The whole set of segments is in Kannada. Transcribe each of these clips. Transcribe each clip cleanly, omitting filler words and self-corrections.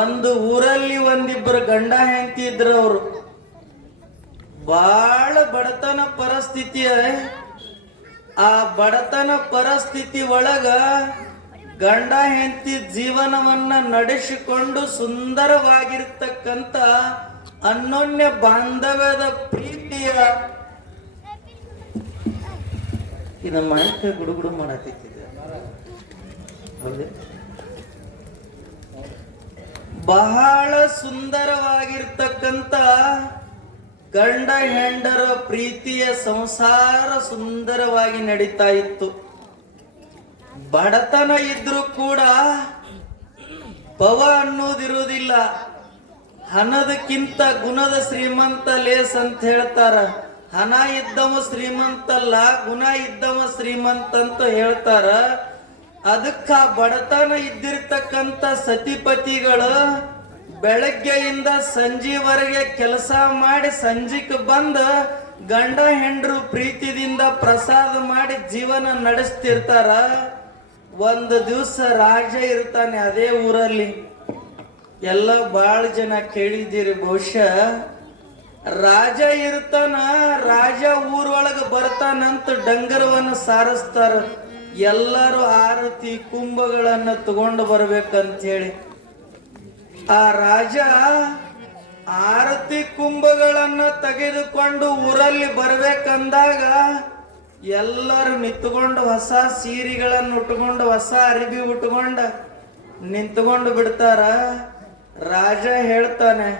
ಒಂದು ಊರಲ್ಲಿ ಒಂದಿಬ್ಬರು ಗಂಡ ಹೆಂಡತಿ ಇದ್ರು. ಅವರು ಬಾಳ ಬಡತನ ಪರಿಸ್ಥಿತಿ. ಆ ಬಡತನ ಪರಿಸ್ಥಿತಿ ಒಳಗ ಗಂಡ ಹೆಂಡತಿ ಜೀವನವನ್ನ ನಡೆಸಿಕೊಂಡು ಸುಂದರವಾಗಿರ್ತಕ್ಕಂಥ ಅನ್ಯೋನ್ಯ ಬಾಂಧವ್ಯದ ಪ್ರೀತಿಯ ಇದು ಮಾಹಿತಿ ಗುಡುಗುಡು ಮಾಡತ್ತಿದ್ದೆ. ಬಹಳ ಸುಂದರವಾಗಿರ್ತಕ್ಕಂಥ ಗಂಡ ಹೆಂಡರ ಪ್ರೀತಿಯ ಸಂಸಾರ ಸುಂದರವಾಗಿ ನಡೀತಾ ಇತ್ತು. ಬಡತನ ಇದ್ರೂ ಕೂಡ ಪವ ಅನ್ನೋದಿರುವುದಿಲ್ಲ. ಹಣದಕ್ಕಿಂತ ಗುಣದ ಶ್ರೀಮಂತ ಲೇಸ್ ಅಂತ ಹೇಳ್ತಾರ. ಹಣ ಇದ್ದವ ಶ್ರೀಮಂತಲ್ಲ, ಗುಣ ಇದ್ದವ ಶ್ರೀಮಂತ ಅಂತ ಹೇಳ್ತಾರ. ಅದಕ್ಕ ಬಡತನ ಇದ್ದಿರ್ತಕ್ಕಂಥ ಸತಿಪತಿಗಳು ಬೆಳಗ್ಗೆಯಿಂದ ಸಂಜೆವರೆಗೆ ಕೆಲಸ ಮಾಡಿ ಸಂಜೆಗೆ ಬಂದ ಗಂಡ ಹೆಂಡ್ರು ಪ್ರೀತಿದಿಂದ ಪ್ರಸಾದ ಮಾಡಿ ಜೀವನ ನಡೆಸ್ತಿರ್ತಾರ. ಒಂದು ದಿವಸ ರಾಜ ಇರ್ತಾನೆ ಅದೇ ಊರಲ್ಲಿ. ಎಲ್ಲ ಬಾಳ ಜನ ಕೇಳಿದ್ದೀರಿ ಬಹುಶಃ. ರಾಜ ಇರ್ತಾನ, ರಾಜ ಊರೊಳಗ ಬರ್ತಾನಂತ ಡಂಗರವನ್ನ ಸಾರಿಸ್ತಾರ. ಎಲ್ಲರೂ ಆರತಿ ಕುಂಭಗಳನ್ನ ತಗೊಂಡು ಬರ್ಬೇಕಂತ ಹೇಳಿ ಆ ರಾಜ ಆರತಿ ಕುಂಭಗಳನ್ನ ತೆಗೆದುಕೊಂಡು ಊರಲ್ಲಿ ಬರ್ಬೇಕಂದಾಗ ಎಲ್ಲರೂ ನಿಂತ್ಕೊಂಡು ಹೊಸ ಸೀರೆಗಳನ್ನು ಉಟ್ಕೊಂಡು ಹೊಸ ಅರಿವಿ ಉಟ್ಕೊಂಡು ನಿಂತ್ಕೊಂಡು ಬಿಡ್ತಾರ. ರಾಜ ಹೇಳ್ತಾನೆ,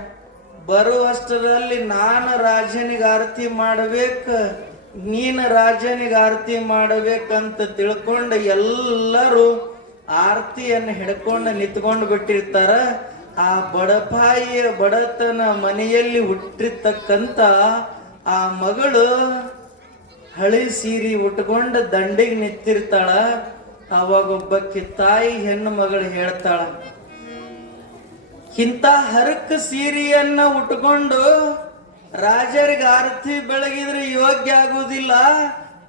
ಬರುವಷ್ಟರಲ್ಲಿ ನಾನು ರಾಜನಿಗೆ ಆರತಿ ಮಾಡಬೇಕು, ನೀನು ರಾಜನಿಗೆ ಆರತಿ ಮಾಡಬೇಕಂತ ತಿಳ್ಕೊಂಡು ಎಲ್ಲರೂ ಆರತಿಯನ್ನು ಹಿಡ್ಕೊಂಡು ನಿಂತ್ಕೊಂಡು ಬಿಟ್ಟಿರ್ತಾರ. ಆ ಬಡಪಾಯಿಯ ಬಡತನ ಮನೆಯಲ್ಲಿ ಹುಟ್ಟಿರ್ತಕ್ಕಂಥ ಆ ಮಗಳು ಹಳಿ ಸೀರೆ ಉಟ್ಕೊಂಡು ದಂಡಿಗೆ ನಿಂತಿರ್ತಾಳ. ಅವಾಗ ಒಬ್ಬಕ್ಕೆ ತಾಯಿ ಹೆಣ್ಣು ಮಗಳು ಹೇಳ್ತಾಳ, ಇಂಥ ಹರಕ ಸೀರೆಯನ್ನ ಉಟ್ಕೊಂಡು ರಾಜರಿಗೆ ಆರತಿ ಬೆಳಗಿದ್ರೆ ಯೋಗ್ಯ ಆಗುವುದಿಲ್ಲ.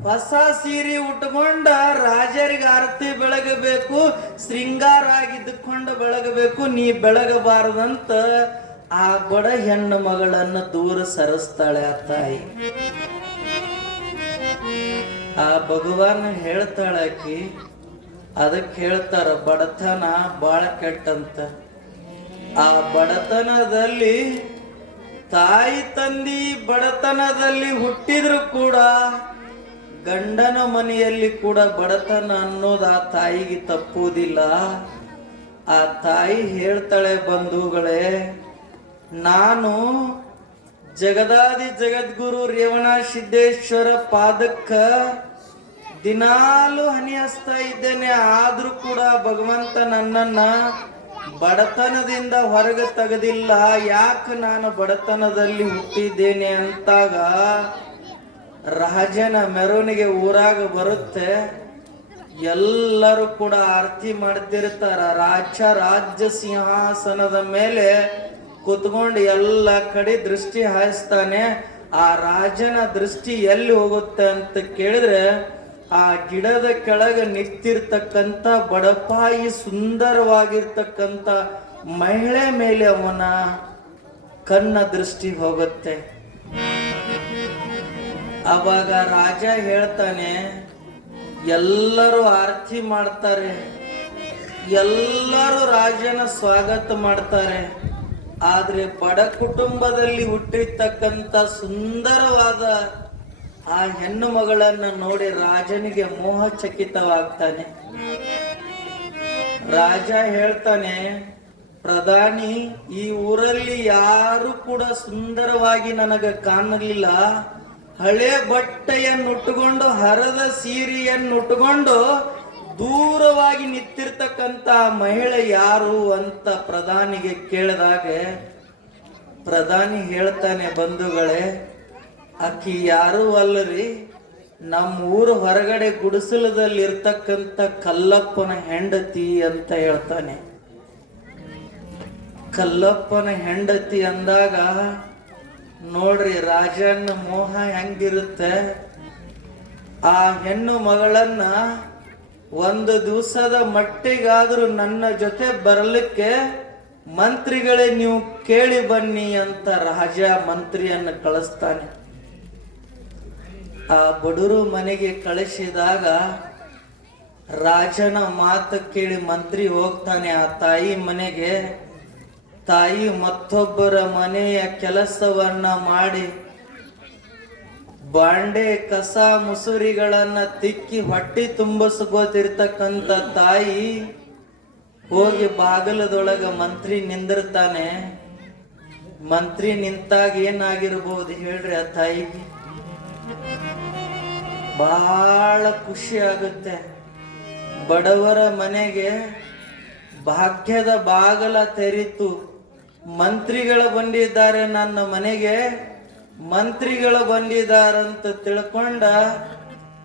ಹೊಸ ಸೀರೆ ಉಟ್ಕೊಂಡ ರಾಜರಿಗೆ ಆರತಿ ಬೆಳಗಬೇಕು, ಶೃಂಗಾರ ಆಗಿದ್ದುಕೊಂಡು ಬೆಳಗಬೇಕು, ನೀ ಬೆಳಗಬಾರದಂತ ಆ ಬಡ ಹೆಣ್ಣು ಮಗಳನ್ನು ದೂರ ಸರಿಸ್ತಾಳೆ ಆ ತಾಯಿ. ಆ ಭಗವಾನ್ ಹೇಳ್ತಾಳಾಕಿ. ಅದಕ್ಕೆ ಹೇಳ್ತಾರ ಬಡತನ ಬಾಳ ಕೆಟ್ಟಂತ. ಆ ಬಡತನದಲ್ಲಿ ತಾಯಿ ತಂದಿ ಬಡತನದಲ್ಲಿ ಹುಟ್ಟಿದ್ರು ಕೂಡ ಗಂಡನ ಮನೆಯಲ್ಲಿ ಕೂಡ ಬಡತನ ಅನ್ನೋದು ಆ ತಾಯಿಗೆ ತಪ್ಪುವುದಿಲ್ಲ. ಆ ತಾಯಿ ಹೇಳ್ತಾಳೆ, ಬಂಧುಗಳೇ, ನಾನು ಜಗದಾದಿ ಜಗದ್ಗುರು ರೇವಣ ಸಿದ್ದೇಶ್ವರ ಪಾದಕ್ಕ ದಿನಾಲು ಹನಿ ಹಚ್ತಾ ಇದ್ದೇನೆ. ಆದ್ರೂ ಕೂಡ ಭಗವಂತ ನನ್ನನ್ನ ಬಡತನದಿಂದ ಹೊರಗೆ ತೆಗೆದಿಲ್ಲ. ಯಾಕೆ ನಾನು ಬಡತನದಲ್ಲಿ ಹುಟ್ಟಿದ್ದೇನೆ ಅಂತಾಗ ರಾಜನ ಮೆರವಣಿಗೆ ಊರಾಗ ಬರುತ್ತೆ. ಎಲ್ಲರೂ ಕೂಡ ಆರತಿ ಮಾಡ್ತಿರ್ತಾರ. ರಾಜ್ಯ ಸಿಂಹಾಸನದ ಮೇಲೆ ಕುತ್ಕೊಂಡು ಎಲ್ಲ ಕಡೆ ದೃಷ್ಟಿ ಹಾಯಿಸ್ತಾನೆ. ಆ ರಾಜನ ದೃಷ್ಟಿ ಎಲ್ಲಿ ಹೋಗುತ್ತೆ ಅಂತ ಕೇಳಿದ್ರೆ ಆ ಗಿಡದ ಕೆಳಗೆ ನಿಂತಿರ್ತಕ್ಕಂಥ ಬಡಪಾಯಿ ಸುಂದರವಾಗಿರ್ತಕ್ಕಂಥ ಮಹಿಳೆ ಮೇಲೆ ಅವನ ಕಣ್ಣ ದೃಷ್ಟಿ ಹೋಗುತ್ತೆ. ಅವಾಗ ರಾಜ ಹೇಳ್ತಾನೆ, ಎಲ್ಲರೂ ಆರತಿ ಮಾಡ್ತಾರೆ, ಎಲ್ಲರೂ ರಾಜನ ಸ್ವಾಗತ ಮಾಡ್ತಾರೆ. ಆದ್ರೆ ಬಡ ಕುಟುಂಬದಲ್ಲಿ ಹುಟ್ಟಿರ್ತಕ್ಕಂಥ ಸುಂದರವಾದ ಆ ಹೆಣ್ಣು ಮಗಳನ್ನ ನೋಡಿ ರಾಜನಿಗೆ ಮೋಹಚಕಿತವಾಗ್ತಾನೆ. ರಾಜ ಹೇಳ್ತಾನೆ, ಪ್ರಧಾನಿ, ಈ ಊರಲ್ಲಿ ಯಾರು ಕೂಡ ಸುಂದರವಾಗಿ ನನಗೆ ಕಾಣಲಿಲ್ಲ. ಹಳೆ ಬಟ್ಟೆಯನ್ನುಟ್ಟುಕೊಂಡು ಹರದ ಸೀರೆಯನ್ನುಟ್ಟುಕೊಂಡು ದೂರವಾಗಿ ನಿಂತಿರ್ತಕ್ಕಂಥ ಮಹಿಳೆ ಯಾರು ಅಂತ ಪ್ರಧಾನಿಗೆ ಕೇಳಿದಾಗ ಪ್ರಧಾನಿ ಹೇಳ್ತಾನೆ, ಬಂಧುಗಳೇ, ಆಕಿ ಯಾರು ಅಲ್ಲರಿ, ನಮ್ಮ ಊರು ಹೊರಗಡೆ ಗುಡಿಸಲದಲ್ಲಿ ಇರ್ತಕ್ಕಂಥ ಕಲ್ಲಪ್ಪನ ಹೆಂಡತಿ ಅಂತ ಹೇಳ್ತಾನೆ. ಕಲ್ಲಪ್ಪನ ಹೆಂಡತಿ ಅಂದಾಗ ನೋಡ್ರಿ ರಾಜನ ಮೋಹ ಹೆಂಗಿರುತ್ತೆ. ಆ ಹೆಣ್ಣು ಮಗಳನ್ನ ಒಂದು ದಿವಸದ ಮಟ್ಟಿಗಾದ್ರೂ ನನ್ನ ಜೊತೆ ಬರಲಿಕ್ಕೆ ಮಂತ್ರಿಗಳೇ ನೀವು ಕೇಳಿ ಬನ್ನಿ ಅಂತ ರಾಜ ಮಂತ್ರಿಯನ್ನು ಕಳಿಸ್ತಾನೆ. ಆ ಬಡವರು ಮನೆಗೆ ಕಳಿಸಿದಾಗ ರಾಜನ ಮಾತು ಕೇಳಿ ಮಂತ್ರಿ ಹೋಗ್ತಾನೆ ಆ ತಾಯಿ ಮನೆಗೆ. ತಾಯಿ ಮತ್ತೊಬ್ಬರ ಮನೆಯ ಕೆಲಸವನ್ನ ಮಾಡಿ ಬಾಂಡೆ ಕಸ ಮುಸುರಿಗಳನ್ನ ತಿಕ್ಕಿ ಹೊಟ್ಟಿ ತುಂಬಿಸ್ಕೋತಿರ್ತಕ್ಕಂಥ ತಾಯಿ ಹೋಗಿ ಬಾಗಲದೊಳಗ ಮಂತ್ರಿ ನಿಂದಿರ್ತಾನೆ. ಮಂತ್ರಿ ನಿಂತಾಗ ಏನಾಗಿರ್ಬೋದು ಹೇಳ್ರಿ ಆ ತಾಯಿಗೆ? ಬಹಳ ಖುಷಿ ಆಗುತ್ತೆ. ಬಡವರ ಮನೆಗೆ ಭಾಗ್ಯದ ಬಾಗಲ ತೆರೀತು. ಮಂತ್ರಿಗಳು ಬಂದಿದ್ದಾರೆ ನನ್ನ ಮನೆಗೆ, ಮಂತ್ರಿಗಳು ಬಂದಿದ್ದಾರಂತ ತಿಳ್ಕೊಂಡ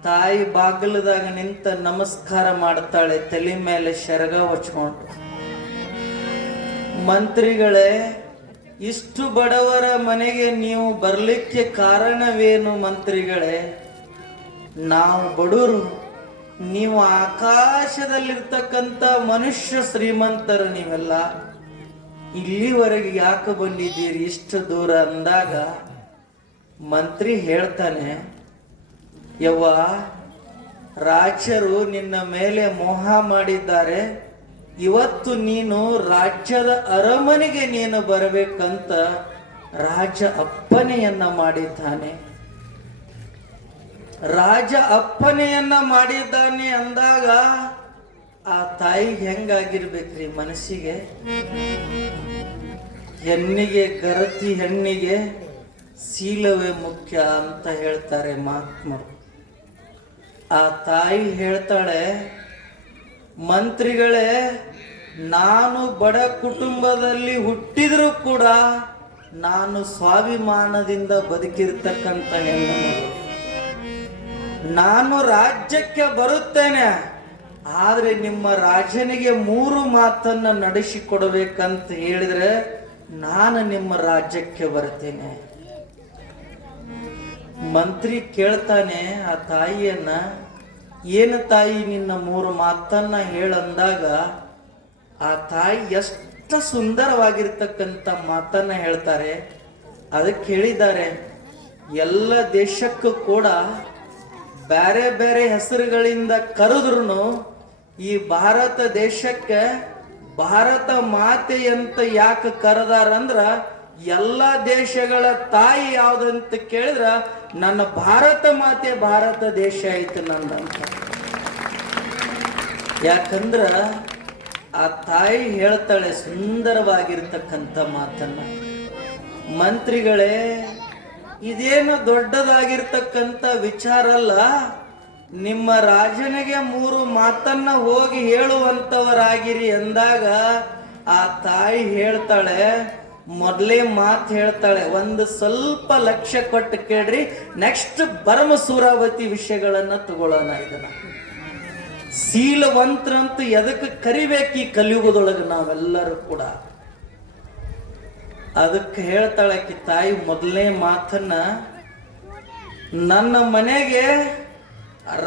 ತಾಯಿ ಬಾಗಿಲದಾಗ ನಿಂತ ನಮಸ್ಕಾರ ಮಾಡ್ತಾಳೆ, ತಲೆ ಮೇಲೆ ಶರಗ ಹೊಚ್ಕೊಂಡು. ಮಂತ್ರಿಗಳೇ, ಇಷ್ಟು ಬಡವರ ಮನೆಗೆ ನೀವು ಬರ್ಲಿಕ್ಕೆ ಕಾರಣವೇನು ಮಂತ್ರಿಗಳೇ? ನಾವು ಬಡವರು, ನೀವು ಆಕಾಶದಲ್ಲಿರ್ತಕ್ಕಂಥ ಮನುಷ್ಯ ಶ್ರೀಮಂತರು, ನೀವೆಲ್ಲ ಇಲ್ಲಿವರೆಗೆ ಯಾಕೆ ಬಂದಿದ್ದೀರಿ ಇಷ್ಟು ದೂರ ಅಂದಾಗ ಮಂತ್ರಿ ಹೇಳ್ತಾನೆ, ಯವ್ವ, ರಾಜ್ಯರು ನಿನ್ನ ಮೇಲೆ ಮೋಹ ಮಾಡಿದ್ದಾರೆ. ಇವತ್ತು ನೀನು ರಾಜ್ಯದ ಅರಮನೆಗೆ ನೀನು ಬರಬೇಕಂತ ರಾಜ ಅಪ್ಪನೆಯನ್ನ ಮಾಡಿದ್ದಾನೆ. ರಾಜ ಅಪ್ಪನೆಯನ್ನ ಮಾಡಿದ್ದಾನೆ ಅಂದಾಗ ಆ ತಾಯಿಗೆ ಹೆಂಗಾಗಿರ್ಬೇಕ್ರಿ ಮನಸ್ಸಿಗೆ? ಹೆಣ್ಣಿಗೆ ಗರತಿ ಹೆಣ್ಣಿಗೆ ಶೀಲವೇ ಮುಖ್ಯ ಅಂತ ಹೇಳ್ತಾರೆ ಮಹಾತ್ಮರು. ಆ ತಾಯಿ ಹೇಳ್ತಾಳೆ, ಮಂತ್ರಿಗಳೇ, ನಾನು ಬಡ ಕುಟುಂಬದಲ್ಲಿ ಹುಟ್ಟಿದ್ರೂ ಕೂಡ ನಾನು ಸ್ವಾಭಿಮಾನದಿಂದ ಬದುಕಿರ್ತಕ್ಕಂಥ ಹೆಣ್ಣು. ನಾನು ರಾಜ್ಯಕ್ಕೆ ಬರುತ್ತೇನೆ, ಆದ್ರೆ ನಿಮ್ಮ ರಾಜನಿಗೆ 3 ಮಾತನ್ನ ನಡೆಸಿಕೊಡ್ಬೇಕಂತ ಹೇಳಿದ್ರೆ ನಾನು ನಿಮ್ಮ ರಾಜ್ಯಕ್ಕೆ ಬರ್ತೇನೆ. ಮಂತ್ರಿ ಕೇಳ್ತಾನೆ ಆ ತಾಯಿಯನ್ನ, ಏನು ತಾಯಿ ನಿನ್ನ 3 ಮಾತನ್ನ ಹೇಳಂದಾಗ ಆ ತಾಯಿ ಎಷ್ಟು ಸುಂದರವಾಗಿರ್ತಕ್ಕಂಥ ಮಾತನ್ನ ಹೇಳ್ತಾರೆ. ಅದಕ್ಕೆ ಹೇಳಿದ್ದಾರೆ, ಎಲ್ಲ ದೇಶಕ್ಕೂ ಕೂಡ ಬೇರೆ ಬೇರೆ ಹೆಸರುಗಳಿಂದ ಕರೆದ್ರು ಈ ಭಾರತ ದೇಶಕ್ಕೆ ಭಾರತ ಮಾತೆ ಅಂತ ಯಾಕೆ ಕರೆದಾರಂದ್ರ, ಎಲ್ಲ ದೇಶಗಳ ತಾಯಿ ಯಾವ್ದಂತ ಕೇಳಿದ್ರ ನನ್ನ ಭಾರತ ಮಾತೆ ಭಾರತ ದೇಶ ಐತೆ ನಂದಂತ. ಯಾಕಂದ್ರ ಆ ತಾಯಿ ಹೇಳ್ತಾಳೆ ಸುಂದರವಾಗಿರ್ತಕ್ಕಂಥ ಮಾತನ್ನ. ಮಂತ್ರಿಗಳೇ, ಇದೇನು ದೊಡ್ಡದಾಗಿರ್ತಕ್ಕಂಥ ವಿಚಾರ ಅಲ್ಲ. ನಿಮ್ಮ ರಾಜನಿಗೆ 3 ಮಾತನ್ನ ಹೋಗಿ ಹೇಳುವಂತವರಾಗಿರಿ ಅಂದಾಗ ಆ ತಾಯಿ ಹೇಳ್ತಾಳೆ, ಮೊದಲೇ ಮಾತು ಹೇಳ್ತಾಳೆ, ಒಂದು ಸ್ವಲ್ಪ ಲಕ್ಷ್ಯ ಕೊಟ್ಟು ಕೇಳ್ರಿ, ನೆಕ್ಸ್ಟ್ ಭರಮ ಸೂರಾವತಿ ವಿಷಯಗಳನ್ನ ತಗೊಳ್ಳೋಣ. ಇದನ್ನ ಶೀಲವಂತರಂತೂ ಎದಕ್ಕೆ ಕರಿಬೇಕು ಈ ಕಲಿಯುಗದೊಳಗೆ ನಾವೆಲ್ಲರೂ ಕೂಡ? ಅದಕ್ಕೆ ಹೇಳ್ತಾಳೆ ತಾಯಿ ಮೊದಲನೇ ಮಾತನ್ನ, ನನ್ನ ಮನೆಗೆ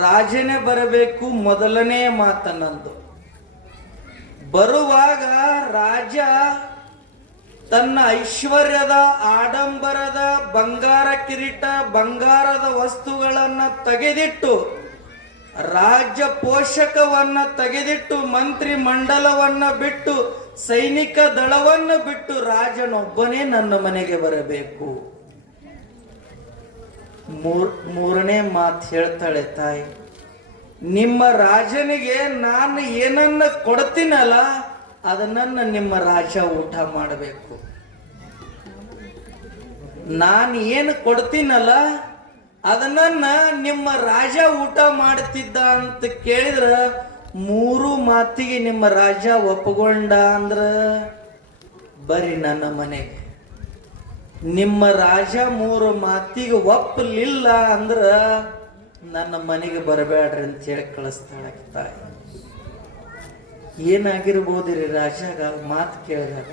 ರಾಜನೇ ಬರಬೇಕು ಮೊದಲನೇ ಮಾತನ್ನಂದು. ಬರುವಾಗ ರಾಜ ತನ್ನ ಐಶ್ವರ್ಯದ ಆಡಂಬರದ ಬಂಗಾರ ಕಿರೀಟ ಬಂಗಾರದ ವಸ್ತುಗಳನ್ನ ತೆಗೆದಿಟ್ಟು, ರಾಜ್ಯ ಪೋಷಕವನ್ನ ತೆಗೆದಿಟ್ಟು, ಮಂತ್ರಿ ಮಂಡಲವನ್ನ ಬಿಟ್ಟು, ಸೈನಿಕ ದಳವನ್ನು ಬಿಟ್ಟು ರಾಜನೊಬ್ಬನೇ ನನ್ನ ಮನೆಗೆ ಬರಬೇಕು. ಮೂರನೇ ಮಾತು ಹೇಳ್ತಾಳೆ ತಾಯಿ, ನಿಮ್ಮ ರಾಜನಿಗೆ ನಾನು ಏನನ್ನ ಕೊಡ್ತೀನಲ್ಲ ಅದನ್ನ ನಿಮ್ಮ ರಾಜ ಊಟ ಮಾಡಬೇಕು. ನಾನು ಏನು ಕೊಡ್ತೀನಲ್ಲ ಅದನ್ನ ನಿಮ್ಮ ರಾಜ ಊಟ ಮಾಡ್ತಿದ್ದ ಅಂತ ಕೇಳಿದ್ರ 3 ಮಾತಿಗೆ ನಿಮ್ಮ ರಾಜ ಒಪ್ಪಗೊಂಡ ಅಂದ್ರ ಬರೀ ನನ್ನ ಮನೆಗೆ. ನಿಮ್ಮ ರಾಜ 3 ಮಾತಿಗೆ ಒಪ್ಪಲಿಲ್ಲ ಅಂದ್ರ ನನ್ನ ಮನೆಗೆ ಬರಬೇಡ್ರಿ ಅಂತ ಹೇಳಿ ಕಳಿಸ್ತಾಳೆ ತಾಯಿ. ಏನಾಗಿರ್ಬೋದ್ರಿ ರಾಜಾಗ ಮಾತು ಕೇಳಿದಾಗ?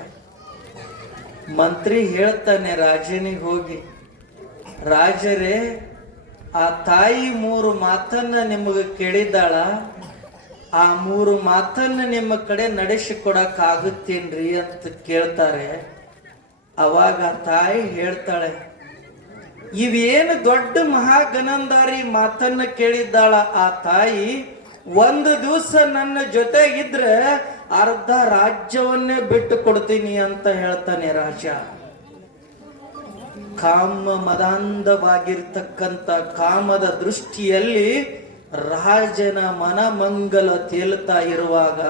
ಮಂತ್ರಿ ಹೇಳ್ತಾನೆ ರಾಜನಿಗೆ ಹೋಗಿ, ರಾಜರೇ, ಆ ತಾಯಿ 3 ಮಾತನ್ನ ನಿಮಗೆ ಕೇಳಿದ್ದಾಳ, ಆ 3 ಮಾತನ್ನ ನಿಮ್ಮ ಕಡೆ ನಡೆಸಿಕೊಡಕ್ಕಾಗುತ್ತೇನ್ರಿ ಅಂತ ಕೇಳ್ತಾರೆ. ಅವಾಗ ತಾಯಿ ಹೇಳ್ತಾಳೆ, ಇವೇನು ದೊಡ್ಡ ಮಹಾಗನಂದಾರಿ ಮಾತನ್ನ ಕೇಳಿದ್ದಾಳ ಆ ತಾಯಿ, ಒಂದು ದಿವಸ ನನ್ನ ಜೊತೆಗಿದ್ರೆ ಅರ್ಧ ರಾಜ್ಯವನ್ನೇ ಬಿಟ್ಟು ಕೊಡ್ತೀನಿ ಅಂತ ಹೇಳ್ತಾನೆ ರಾಜ. ಕಾಮ ಮದಾಂಧವಾಗಿರ್ತಕ್ಕಂಥ ಕಾಮದ ದೃಷ್ಟಿಯಲ್ಲಿ ರಾಜನ ಮನಮಂಗಲ ತೇಲ್ತಾ ಇರುವಾಗ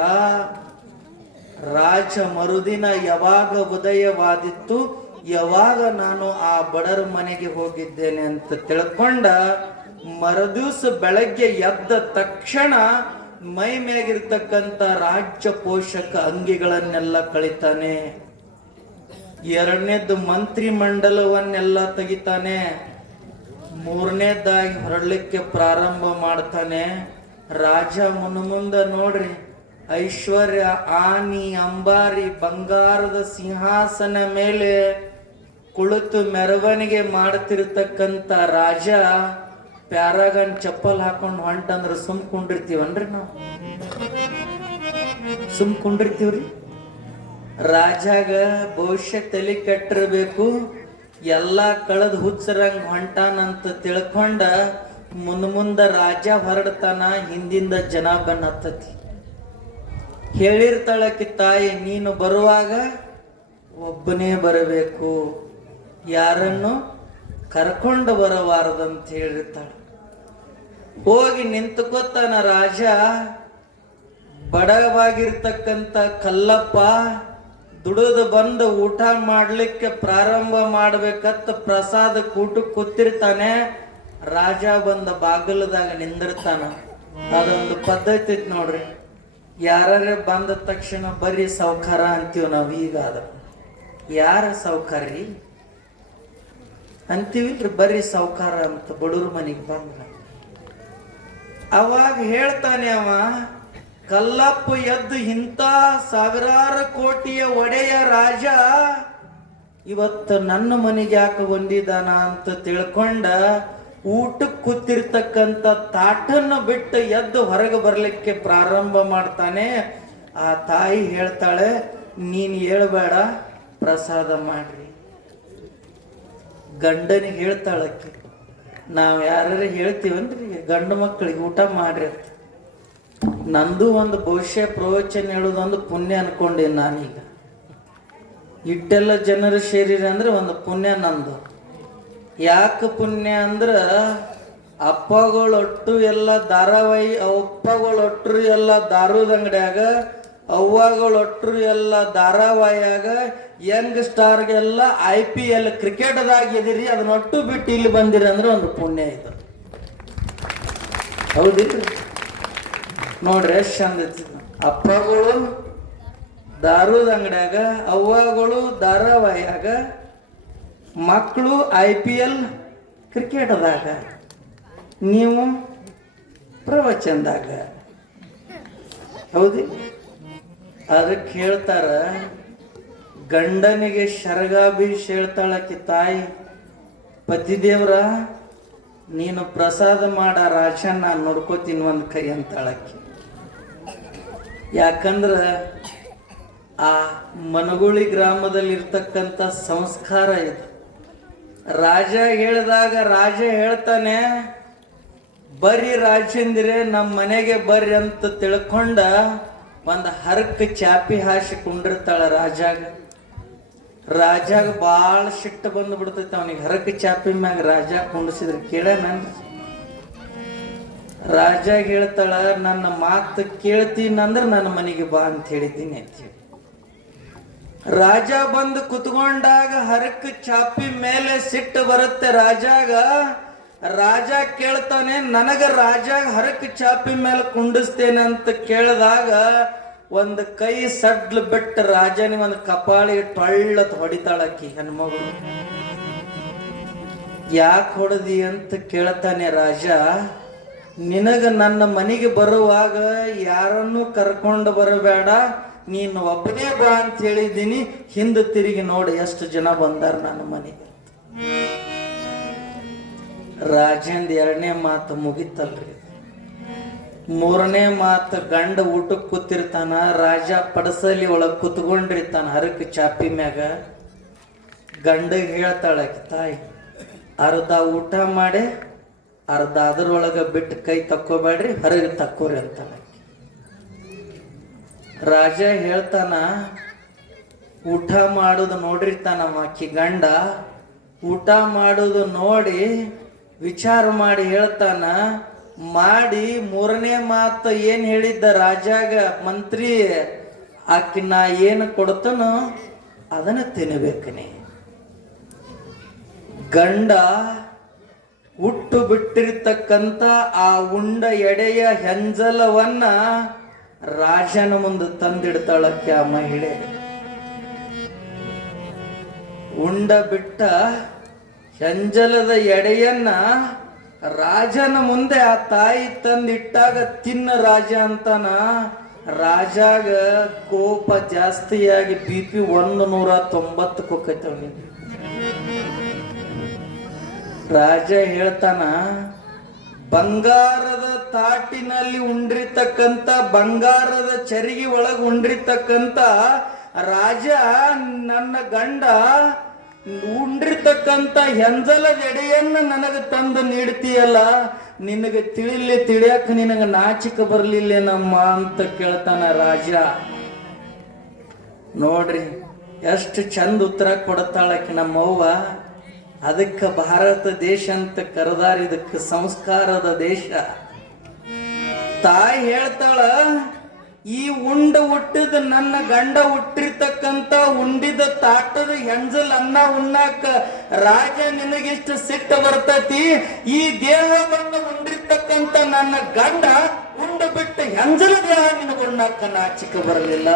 ರಾಜ ಮರುದಿನ ಯಾವಾಗ ಉದಯವಾದಿತ್ತು, ಯಾವಾಗ ನಾನು ಆ ಬಡರ ಮನೆಗೆ ಹೋಗಿದ್ದೇನೆ ಅಂತ ತಿಳ್ಕೊಂಡ ಮರುದಿವಸ ಬೆಳಗ್ಗೆ ಎದ್ದ ತಕ್ಷಣ ಮೈ ಮೇಗಿರ್ತಕ್ಕಂಥ ರಾಜ್ಯ ಪೋಷಕ ಅಂಗಿಗಳನ್ನೆಲ್ಲ ಕಳಿತಾನೆ. 2ನೇದ್ದು ಮಂತ್ರಿ ಮಂಡಲವನ್ನೆಲ್ಲ ತೆಗಿತಾನೆ. 3ನೇದಾಗಿ ಹೊರಡ್ಲಿಕ್ಕೆ ಪ್ರಾರಂಭ ಮಾಡ್ತಾನೆ. ರಾಜ ಮುಂದೆ ನೋಡ್ರಿ, ಐಶ್ವರ್ಯ, ಆನಿ, ಅಂಬಾರಿ, ಬಂಗಾರದ ಸಿಂಹಾಸನ ಮೇಲೆ ಕುಳಿತು ಮೆರವಣಿಗೆ ಮಾಡ್ತಿರ್ತಕ್ಕಂಥ ರಾಜ ಪ್ಯಾರಾಗನ್ ಚಪ್ಪಲ್ ಹಾಕೊಂಡು ಹೊಂಟಂದ್ರೆ ಕುಂಡಿರ್ತೀವನ್ರಿ ನಾವು? ಕುಂಡಿರ್ತೀವ್ರಿ? ರಾಜಾಗ ಭವಿಷ್ಯ ತಲೆ ಕೆಟ್ಟಿರ್ಬೇಕು, ಎಲ್ಲ ಕಳೆದು ಹುಚ್ಚರಂಗ್ ಹೊಂಟಾನಂತ ತಿಳ್ಕೊಂಡ ಮುಂದ ರಾಜ ಹೊರಡ್ತಾನ, ಹಿಂದಿಂದ ಜನ ಬನ್ನ ಹತ್ತತಿ. ಹೇಳಿರ್ತಾಳಕ್ಕೆ ತಾಯಿ, ನೀನು ಬರುವಾಗ ಒಬ್ಬನೇ ಬರಬೇಕು, ಯಾರನ್ನು ಕರ್ಕೊಂಡು ಬರಬಾರದಂತ ಹೇಳಿರ್ತಾಳೆ. ಹೋಗಿ ನಿಂತುಕೊತಾನ ರಾಜ. ಬಡವಾಗಿರ್ತಕ್ಕಂಥ ಕಲ್ಲಪ್ಪ ದುಡಿದು ಬಂದು ಊಟ ಮಾಡ್ಲಿಕ್ಕೆ ಪ್ರಾರಂಭ ಮಾಡ್ಬೇಕತ್ತ ಪ್ರಸಾದ ಕೂಟಕ್ಕೆ ಕೂತಿರ್ತಾನೆ. ರಾಜ ಬಂದ ಬಾಗಿಲದಾಗ ನಿಂದಿರ್ತಾನ. ಅದೊಂದು ಪದ್ಧತಿ ಐತಿ ನೋಡ್ರಿ, ಯಾರೇ ಬಂದ ತಕ್ಷಣ ಬರ್ರಿ ಸೌಕಾರ ಅಂತೀವಿ ನಾವು. ಈಗ ಅದ ಯಾರ ಸೌಕಾರ್ರಿ ಅಂತೀವಿಲ್ರಿ, ಬರ್ರಿ ಸೌಕಾರ ಅಂತ ಬಡೂರ್ ಮನೆಗೆ ಬಂದ್ರ. ಅವಾಗ ಹೇಳ್ತಾನೆ ಅವ, ಕಲ್ಲಪ್ಪ ಎದ್ದು ಇಂಥ ಸಾವಿರಾರು ಕೋಟಿಯ ಒಡೆಯ ರಾಜ ಇವತ್ತು ನನ್ನ ಮನೆಗೆ ಯಾಕೆ ಬಂದಿದ್ದಾನ ಅಂತ ತಿಳ್ಕೊಂಡ ಊಟಕ್ಕೆ ಕೂತಿರ್ತಕ್ಕಂಥ ತಾಟನ್ನು ಬಿಟ್ಟು ಎದ್ದು ಹೊರಗೆ ಬರ್ಲಿಕ್ಕೆ ಪ್ರಾರಂಭ ಮಾಡ್ತಾನೆ. ಆ ತಾಯಿ ಹೇಳ್ತಾಳೆ, ನೀನು ಹೇಳ್ಬೇಡ, ಪ್ರಸಾದ ಮಾಡ್ರಿ. ಗಂಡನಿಗೆ ಹೇಳ್ತಾಳಕ್ಕೆ, ನಾವು ಯಾರು ಹೇಳ್ತೀವನ್ರಿ ಗಂಡು ಮಕ್ಕಳಿಗೆ ಊಟ ಮಾಡ್ರಿ ಅಂತ. ನಂದು ಒಂದು ಭವಿಷ್ಯ ಪ್ರವಚನ ಹೇಳೋದೊಂದು ಪುಣ್ಯ ಅನ್ಕೊಂಡೇನಿ ನಾನೀಗ. ಇಟ್ಟೆಲ್ಲ ಜನರು ಸೇರಿರಿ ಅಂದ್ರೆ ಒಂದು ಪುಣ್ಯ ನಂದು. ಯಾಕೆ ಪುಣ್ಯ ಅಂದ್ರೆ ಅಪ್ಪಗಳೊಟ್ಟು ಎಲ್ಲ ಧಾರಾವಾಹಿ, ಅಪ್ಪಗಳೊಟ್ಟರು ಎಲ್ಲ ದಾರುದ ಅಂಗಡಿಯಾಗ, ಅವ್ವಗಳೊಟ್ಟರು ಎಲ್ಲ ಧಾರಾವಾಹಿಯಾಗ, ಯಂಗ್ ಸ್ಟಾರ್ಗೆಲ್ಲ IPL ಕ್ರಿಕೆಟ್ದಾಗ ಇದಿರಿ, ಅದನ್ನೊಟ್ಟು ಬಿಟ್ಟು ಇಲ್ಲಿ ಬಂದಿರಿ ಅಂದ್ರೆ ಒಂದು ಪುಣ್ಯ ಇದು. ಹೌದಿಲ್ರಿ? ನೋಡ್ರಿ ಎಷ್ಟು ಚಂದ ಇರ್ತದೆ. ಅಪ್ಪಗಳು ದಾರುದ ಅಂಗಡಿಯಾಗ, ಅವ್ವಗಳು ಧಾರಾವಾಹಿಯಾಗ, ಮಕ್ಕಳು IPL ಕ್ರಿಕೆಟ್ದಾಗ, ನೀವು ಪ್ರವಚನದಾಗ. ಹೌದಿ? ಅದಕ್ಕೆ ಹೇಳ್ತಾರ, ಗಂಡನಿಗೆ ಶರಗಾಭೀಷ್ ಹೇಳ್ತಾಳಕಿ ತಾಯಿ, ಪತಿದೇವ್ರ ನೀನು ಪ್ರಸಾದ ಮಾಡ ರಾಜ, ನಾನು ನೋಡ್ಕೋತೀನಿ ಒಂದು ಕೈ ಅಂತಾಳಕ್ಕಿ. ಯಾಕಂದ್ರ ಆ ಮನಗುಳಿ ಗ್ರಾಮದಲ್ಲಿ ಇರ್ತಕ್ಕಂಥ ಸಂಸ್ಕಾರ ಇದು. ರಾಜ ಹೇಳಿದಾಗ ರಾಜ ಹೇಳ್ತಾನೆ, ಬರ್ರಿ ರಾಜೇಂದ್ರೆ ನಮ್ಮ ಮನೆಗೆ ಬರ್ರಿ ಅಂತ ತಿಳ್ಕೊಂಡ ಒಂದು ಹರಕ್ ಚಾಪಿ ಹಾಸಿ ಕುಂಡಿರ್ತಾಳ ರಾಜಾಗ. ರಾಜಾಗ ಭಾಳ ಸಿಟ್ಟು ಬಂದು ಬಿಡ್ತೈತೆ ಅವನಿಗೆ. ಹರಕ್ ಚಾಪಿ ಮ್ಯಾಗ ರಾಜ ಕುಂಡಿಸಿದ್ರೆ ಕೇಳೇನಂದ್ರ ರಾಜಾಗ ಹೇಳ್ತಾಳ, ನನ್ನ ಮಾತು ಕೇಳ್ತೀನಂದ್ರೆ ನನ್ನ ಮನೆಗೆ ಬಾ ಅಂತ ಹೇಳಿದ್ದೀನಿ ಅಂತ ಹೇಳಿ. ರಾಜ ಬಂದು ಕುತ್ಕೊಂಡಾಗ ಹರಕ್ ಚಾಪಿ ಮೇಲೆ ಸಿಟ್ಟು ಬರುತ್ತೆ ರಾಜಾಗ. ರಾಜ ಕೇಳ್ತಾನೆ, ನನಗ ರಾಜಾಗ ಹರಕ್ ಚಾಪಿ ಮೇಲೆ ಕುಂಡಿಸ್ತೇನೆ ಅಂತ ಕೇಳಿದಾಗ ಒಂದು ಕೈ ಸಡ್ಲು ಬಿಟ್ಟು ರಾಜನಿಗೆ ಒಂದು ಕಪಾಳಿಗೆ ಟೊಳ್ಳತ್ ಹೊಡಿತಾಳಕ್ಕಿ ಹೆಣ್ಮಗಳು. ಯಾಕೆ ಹೊಡೆದಿ ಅಂತ ಕೇಳ್ತಾನೆ ರಾಜ. ನಿನಗ ನನ್ನ ಮನೆಗೆ ಬರುವಾಗ ಯಾರನ್ನು ಕರ್ಕೊಂಡು ಬರಬೇಡ, ನೀನು ಒಬ್ಬನೇ ಬಾ ಅಂತ ಹೇಳಿದ್ದೀನಿ. ಹಿಂದೆ ತಿರುಗಿ ನೋಡಿ ಎಷ್ಟು ಜನ ಬಂದಾರ ನನ್ನ ಮನೆಗೆ. ರಾಜಂದ 2ನೇ ಮಾತು ಮುಗಿತಲ್ರಿ. ಮೂರನೇ ಮಾತು ಗಂಡ ಊಟಕ್ಕೆ ಕೂತಿರ್ತಾನ, ರಾಜ ಪಡಸಲಿ ಒಳಗೆ ಕುತ್ಕೊಂಡಿರ್ತಾನ ಹರಕ್ ಚಾಪಿ ಮ್ಯಾಗ. ಗಂಡಗೆ ಹೇಳ್ತಾಳೆ ತಾಯಿ, ಅರ್ಧ ಊಟ ಮಾಡಿ ಅರ್ಧ ಅದ್ರೊಳಗೆ ಬಿಟ್ಟು ಕೈ ತಕ್ಕೋಬೇಡ್ರಿ, ಹೊರಗೆ ತಕ್ಕೋರಿ ಅಂತಾಳೆ. ರಾಜ ಹೇಳ್ತಾನ, ಊಟ ಮಾಡೋದು ನೋಡಿರ್ತಾನ ಆಕಿ ಗಂಡ. ಊಟ ಮಾಡೋದು ನೋಡಿ ವಿಚಾರ ಮಾಡಿ ಹೇಳ್ತಾನ, ಮಾಡಿ ಮೂರನೇ ಮಾತು ಏನ್ ಹೇಳಿದ್ದ ರಾಜಾಗ ಮಂತ್ರಿ, ಆಕಿ ನಾ ಏನು ಕೊಡ್ತಾನೋ ಅದನ್ನ ತಿನ್ನಬೇಕನಿ. ಗಂಡ ಹುಟ್ಟು ಬಿಟ್ಟಿರ್ತಕ್ಕಂಥ ಆ ಉಂಡ ಎಡೆಯ ಹೆಂಜಲವನ್ನ ರಾಜನ ಮುಂದೆ ತಂದಿಡ್ತಾಳಕ್ಕೆ ಆ ಮಹಿಳೆ. ಉಂಡ ಬಿಟ್ಟ ಹೆಂಜಲದ ಎಡೆಯನ್ನ ರಾಜನ ಮುಂದೆ ಆ ತಾಯಿ ತಂದಿಟ್ಟಾಗ ತಿನ್ನ ರಾಜ ಅಂತಾನ. ರಾಜಾಗ ಕೋಪ ಜಾಸ್ತಿಯಾಗಿ BP 190 ಹೋಗೈತೆ. ರಾಜ ಹೇಳ್ತಾನ, ಬಂಗಾರದ ತಾಟಿನಲ್ಲಿ ಉಂಡಿರ್ತಕ್ಕಂಥ, ಬಂಗಾರದ ಚರಿಗೆ ಒಳಗೆ ಉಂಡಿರ್ತಕ್ಕಂಥ ರಾಜ ನನ್ನ ಗಂಡ ಉಂಡಿರ್ತಕ್ಕಂಥ ಹೆಂಜಲದ ಎಡೆಯನ್ನ ನನಗೆ ತಂದು ನೀಡ್ತೀಯಲ್ಲ, ನಿನಗೆ ತಿಳಿಯಕ ನಿನಗೆ ನಾಚಿಕೆ ಬರ್ಲಿಲ್ಲೇನಮ್ಮ ಅಂತ ಕೇಳ್ತಾನ ರಾಜ. ನೋಡ್ರಿ ಎಷ್ಟು ಚಂದ ಉತ್ತರ ಕೊಡ್ತಾಳಕ್ಕೆ ನಮ್ಮವ್ವ. ಅದಕ್ಕೆ ಭಾರತ ದೇಶ ಅಂತ ಕರೆದಾರ, ಇದಕ್ಕೆ ಸಂಸ್ಕಾರದ ದೇಶ. ತಾಯಿ ಹೇಳ್ತಾಳ, ಈ ಉಂಡ ಹುಟ್ಟಿದ ನನ್ನ ಗಂಡ ಹುಟ್ಟಿರ್ತಕ್ಕಂಥ ಉಂಡಿದ ತಾಟದ ಹೆಂಜಲ್ ಅನ್ನ ಉಣ್ಣಾಕ ರಾಜ ನಿನಗಿಷ್ಟು ಸಿಟ್ಟು ಬರ್ತತಿ. ಈ ದೇಹವನ್ನು ಉಂಡಿರ್ತಕ್ಕಂಥ ನನ್ನ ಗಂಡ ಉಂಡ ಬಿಟ್ಟು ಹೆಂಜಲ ದೇಹ ನಿನಗೆ ಉಣ್ಣಾಕ ನಾಚಿಕೆ ಬರಲಿಲ್ಲ.